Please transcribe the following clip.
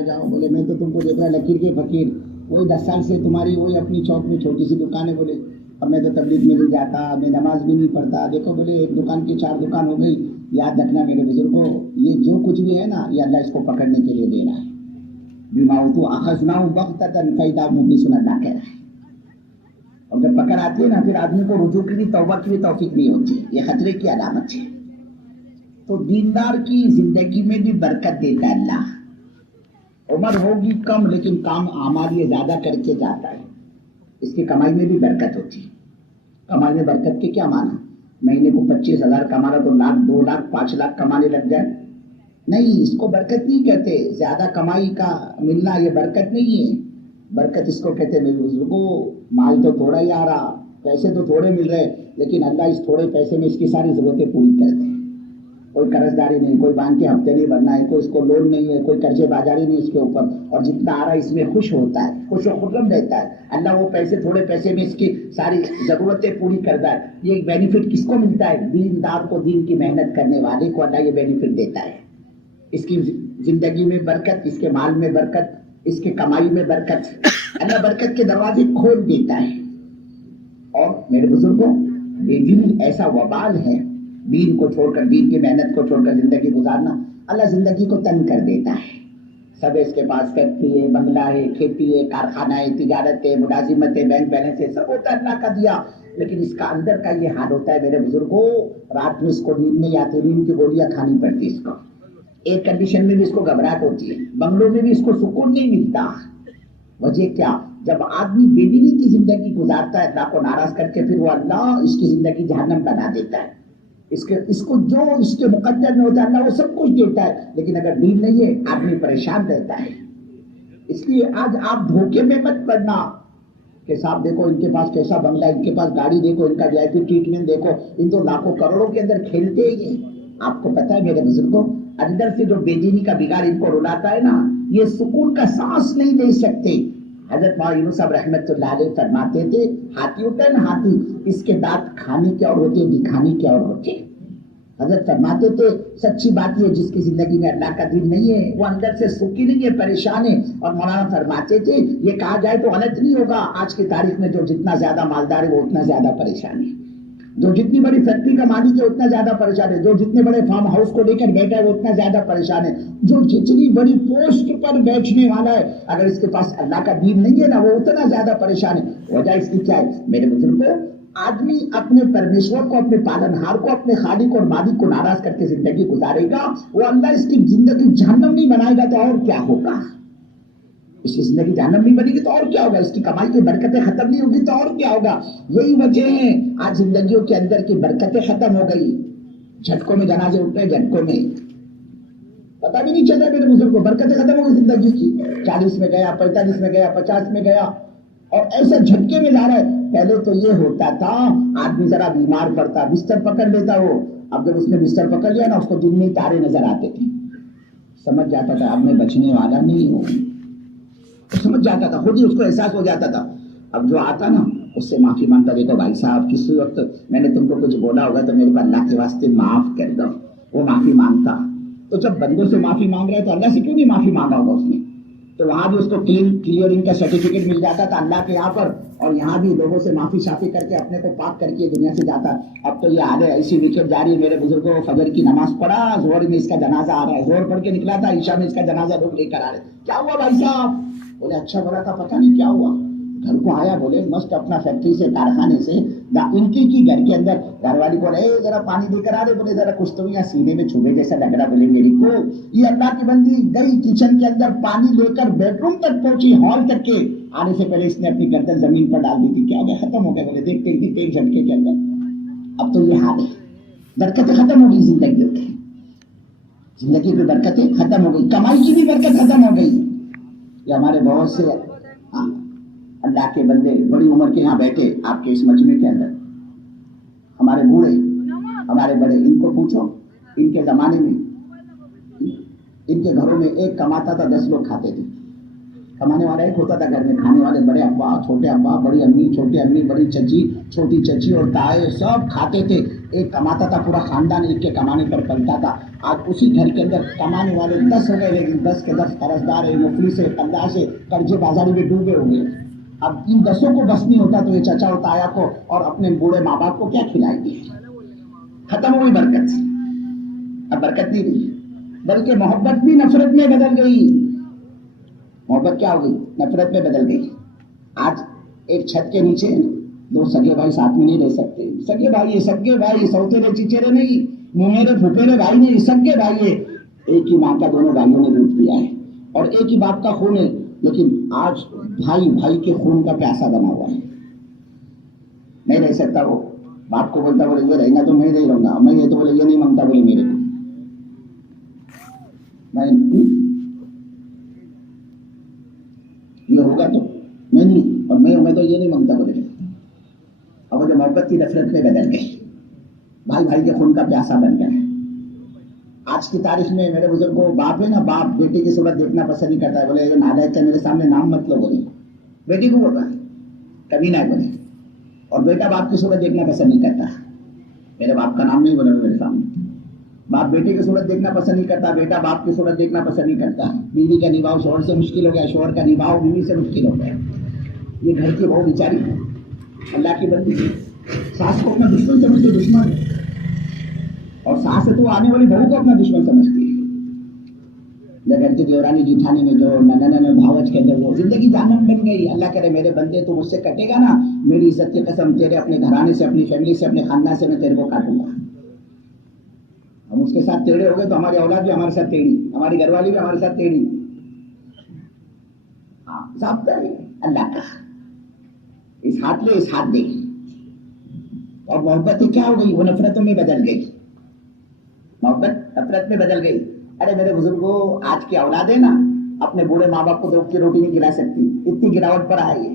जाओ। बोले मैं तो तुमको देख रहा लकीर के फकीर, वही 10 साल से तुम्हारी वही अपनी चौक में छोटी सी दुकान है। बोले और मैं तो तबलीग में नहीं जाता, मैं नमाज भी नहीं पढ़ता। देखो बोले एक दुकान की 4 दुकान हो गई। याद रखना मेरे बुजुर्गों, ये जो कुछ भी है ना, ये अल्लाह इसको पकड़ने के लिए दे रहा है। बीमाऊ अखज़नाहु बग़ततन फ़इज़ा मुब्लिसून, अल्लाह कह रहा है। और जब पकड़ आती है ना, फिर आदमी को रुजू की भी तौबा की भी तौफीक नहीं होती। ये खतरे की अलामत है। तो दीनदार की जिंदगी में भी बरकत देता है अल्लाह। उम्र होगी कम लेकिन काम आमाल ये ज्यादा करके जाता है। इसकी कमाई में भी बरकत होती है। कमाई में बरकत के क्या माना? महीने को 25,000 कमा रहा तो लाख 2 लाख 5 लाख कमाने लग जाए? नहीं, इसको बरकत नहीं कहते। ज्यादा कमाई का मिलना ये बरकत नहीं है। बरकत इसको कहते हैं मेरे बुजुर्गों, माल तो थोड़ा ही आ रहा, पैसे तो थोड़े मिल रहे, लेकिन अल्लाह इस थोड़े पैसे में इसकी सारी जरूरतें पूरी करते हैं। कोई कर्जदारी नहीं, कोई बैंक के हफ्ते नहीं भरना है, कोई इसको लोन नहीं है, कोई कर्जे बाजारी नहीं इसके ऊपर, और जितना आ रहा है इसमें खुश होता है, खुश और खुर्रम रहता है। अल्लाह वो पैसे थोड़े पैसे में इसकी सारी जरूरतें पूरी करता है। ये एक बेनिफिट किसको मिलता है? दीनदार को, दीन की मेहनत करने वाले को अल्लाह ये बेनिफिट देता है। इसकी जिंदगी में बरकत, इसके माल में बरकत, इसके कमाई में बरकत, अल्लाह बरकत के दरवाजे खोल देता है। और मेरे बुजुर्गों, बेदीनी ऐसा वबाल है, दीन को छोड़कर, दीन की मेहनत को छोड़कर जिंदगी गुजारना, अल्लाह जिंदगी को तंग कर देता है। सब इसके पास फैक्ट्री है, बंगला है, खेती है, कारखाना है, तिजारत है, मुलाजिमत है, बैंक बैलेंस है, सब होता है अल्लाह का दिया, लेकिन इसका अंदर का ये हाल होता है मेरे बुजुर्गों, रात में इसको नींद नहीं आती, नींद की गोलियां खानी पड़ती इसको। एक कंडीशन में भी इसको घबराहट होती है, बंगलों में भी इसको सुकून नहीं मिलता। वजह क्या? जब आदमी बेदीनी की जिंदगी गुजारता है अल्लाह को नाराज करके, फिर वो अल्लाह इसकी जिंदगी जहन्नम बना देता है। इसको जो इसके मुकद्दर में होता है अल्लाह वो सब कुछ देता है, लेकिन अगर दीन नहीं है आदमी परेशान रहता है। इसलिए आज आप धोखे में मत पड़ना कि साहब देखो इनके पास कैसा बंगला, इनके पास गाड़ी देखो, इनका वीआईपी ट्रीटमेंट देखो, इन तो लाखों करोड़ों के अंदर खेलते ही हैं। आपको पता है मेरे बुजुर्गों, अंदर से जो बेदीनी का बिगाड़ इनको रुलाता है ना, ये सुकून का सांस नहीं ले सकते। हजरत मौलाना यूनुस साहब रहमतुल्लाह अलैह फरमाते थे, हाथी होता है ना हाथी, इसके दांत खाने के और होते हैं, दिखाने के और होते हैं। हजरत फरमाते थे सच्ची बात ये, जिसकी जिंदगी में अल्लाह का दीन नहीं है वो अंदर से सुखी नहीं है, परेशान है। और मौलाना फरमाते थे ये कहा जाए तो गलत नहीं होगा, आज की तारीख में जो जितना ज्यादा मालदार है वो उतना ज्यादा परेशान है, जो जितनी बड़ी फैक्ट्री का मालिक है उतना ज्यादा परेशान है, जो जितने बड़े फार्म हाउस को लेकर बैठा है वो उतना ज्यादा परेशान है, जो जितनी बड़ी पोस्ट पर बैठने वाला है अगर इसके पास अल्लाह का दीन नहीं है ना वो उतना ज्यादा परेशान है। वजह इसकी क्या है मेरे बुजुर्गों? आदमी अपने परमेश्वर को, अपने पालनहार को, अपने खालिक और मालिक को नाराज करके जिंदगी गुजारेगा, वो अल्लाह इसकी जिंदगी जहन्नम नहीं बनाएगा तो और क्या होगा? इसकी जिंदगी जहन्नम नहीं बनेगी तो और क्या होगा? इसकी कमाई की बरकतें खत्म नहीं होगी तो और क्या होगा? यही वजह है आज जिंदगियों के अंदर की बरकतें खत्म हो गई। झटकों में जनाजे उठ रहे, झटकों में पता भी नहीं चला मेरे बुजुर्ग को, बरकतें खत्म हो गई जिंदगी की। 40 में गया, 45 में गया, 50 में गया, और ऐसा झटके में जा रहा है। पहले तो ये होता था आदमी जरा बीमार पड़ता, बिस्तर पकड़ लेता वो, अब जब उसने बिस्तर पकड़ लिया ना, उसको दिन में तारे नजर आते थे, समझ जाता था अब मैं बचने वाला नहीं हूँ, तो समझ जाता था, खुद ही उसको एहसास हो जाता था। अब जो आता ना उससे माफी मांगता, देखो भाई साहब किसी वक्त मैंने तुमको कुछ बोला होगा तो मेरे को अल्लाह के वास्ते माफ कर दो, वो माफी मांगता। तो जब बंदों से माफी मांग रहा है तो अल्लाह से क्यों नहीं माफी मांगा होगा उसने? तो वहां भी उसको क्लियरिंग का सर्टिफिकेट मिल जाता था अल्लाह के यहाँ पर, और यहाँ भी लोगों से माफी शाफी करके अपने को पाक करके दुनिया से जाता। अब तो ये आ रहे ऐसी विकेट जा रही है मेरे बुजुर्गों, फजर की नमाज पढ़ा, जोहर में इसका जनाजा आ रहा है, जोहर पढ़ के निकला था, ईशा में इसका जनाजा लोग लेकर आ रहे, क्या हुआ भाई साहब? बोले अच्छा बोला था, पता नहीं क्या हुआ। घर को आया, बोले मस्त अपना फैक्ट्री से, कारखाने से, इनकी की घर के अंदर, घरवाली को रहे जरा पानी देकर आ रहे, बोले जरा कुछ तो यहाँ सीने में छुबे जैसा लग रहा, बोले मेरी को। ये अल्लाह की बंदी गई किचन के अंदर, पानी लेकर बेडरूम तक पहुंची, हॉल तक के आने से पहले इसने अपनी गर्दन जमीन पर डाल दी थी। क्या हो गया? खत्म हो गया। बोले देखते ही एक झटके के अंदर। अब तो ये हाल है, बरकतें खत्म हो गई जिंदगी की, जिंदगी की बरकतें खत्म हो गई, कमाई की भी बरकत खत्म हो गई। ये हमारे बहुत से अल्लाह के बंदे बड़ी उम्र के यहाँ बैठे आपके इस मजमे के अंदर, हमारे बूढ़े, हमारे बड़े, इनको पूछो इनके जमाने में इनके घरों में एक कमाता था 10 लोग खाते थे। कमाने वाला एक होता था घर में, खाने वाले बड़े अब्बा, छोटे अब्बा, बड़ी अम्मी, छोटी अम्मी, बड़ी चची, छोटी चची और ताए सब खाते थे। ایک کماتا تھا، پورا خاندان ایک کے کمانے پر پلتا تھا. آج اسی گھر کے اندر کمانے والے 10 ہو گئے، لیکن 10 کے 10 قرضدار ہے، مفلس ہے، قرض ہے، قرضے بازاری میں ڈوبے ہوئے. اب ان 10 کو بس نہیں ہوتا تو یہ چچا اور تایا کو اور اپنے بوڑھے ماں باپ کو کیا کھلائیں گے؟ ختم ہوئی برکت. اب برکت نہیں رہی، بلکہ محبت بھی نفرت میں بدل گئی. محبت کیا ہو گئی؟ نفرت میں بدل گئی. آج ایک چھت کے نیچے 2 سگے بھائی ساتھ میں نہیں رہ سکتے. سگے بھائی سوتےلے چچیرے نہیں، ممیرے پھوپھیرے بھائی نہیں، سگے بھائی ہے. ایک ہی ماں کا دونوں بھائیوں نے دودھ پیا ہے اور ایک ہی باپ کا خون ہے، لیکن آج بھائی کے خون کا پیاسا بنا ہوا ہے. نہیں رہ سکتا. وہ باپ کو بولتا بولے یہ رہنا تو میں نہیں رہوں گا، میں یہ تو بولے یہ نہیں مانگتا بولے میرے کو یہ ہوگا تو میں نہیں، اور میں تو یہ نہیں مانگتا بولے. اور وہ جو محبت کی نفرت میں بدل گئی، بھائی کے خون کا پیاسا بن گیا. آج کی تاریخ میں میرے بزرگوں، باپ ہے نا، باپ بیٹے کی صورت دیکھنا پسند نہیں کرتا ہے. بولے یہ نالائق کا میرے سامنے نام مت لو بولے، بیٹی کو بول رہا ہے کبھی نہ بولے. اور بیٹا باپ کی صورت دیکھنا پسند نہیں کرتا. میرے باپ کا نام نہیں بولا میرے سامنے. باپ بیٹے کی صورت دیکھنا پسند نہیں کرتا، بیٹا باپ کی صورت دیکھنا پسند نہیں کرتا. بیوی کا نبھاؤ شوہر سے مشکل ہو گیا، شوہر کا نبھاؤ بیوی سے مشکل ہو گیا. یہ گھر کی بہو بیچاری ہے، اللہ کی بندی. ساس کو اپنا دشمن سمجھتے، دشمن، اور ساس ہے تو آنے والی بہو کو اپنا دشمن سمجھتی ہے. لیکن دیورانی جیٹھانی میں جو ننن بھاوج کے اندر وہ زندگی جہنم بن گئی. اللہ کرے میرے بندے تو مجھ سے کٹے گا نا، میری عزت کی قسم، تیرے اپنے گھرانے سے، اپنی فیملی سے، اپنے خاندان سے میں تیرے کو کاٹوں گا. ہم اس کے ساتھ ٹیڑے ہو گئے تو ہماری اولاد بھی ہمارے ساتھ ٹیڑھی، ہماری گھر والی بھی ہمارے ساتھ ٹیڑھی. ضابطہ ہے اللہ کا، اس ہاتھ لے اس ہاتھ دے. اور محبت کیا ہو گئی؟ وہ نفرتوں میں بدل گئی. محبت نفرت میں بدل گئی. ارے میرے بزرگوں، آج کی اولاد ہے نا، اپنے بوڑھے ماں باپ کو 2 کی روٹی نہیں کھلا سکتی، اتنی گراوٹ پر آئی ہے.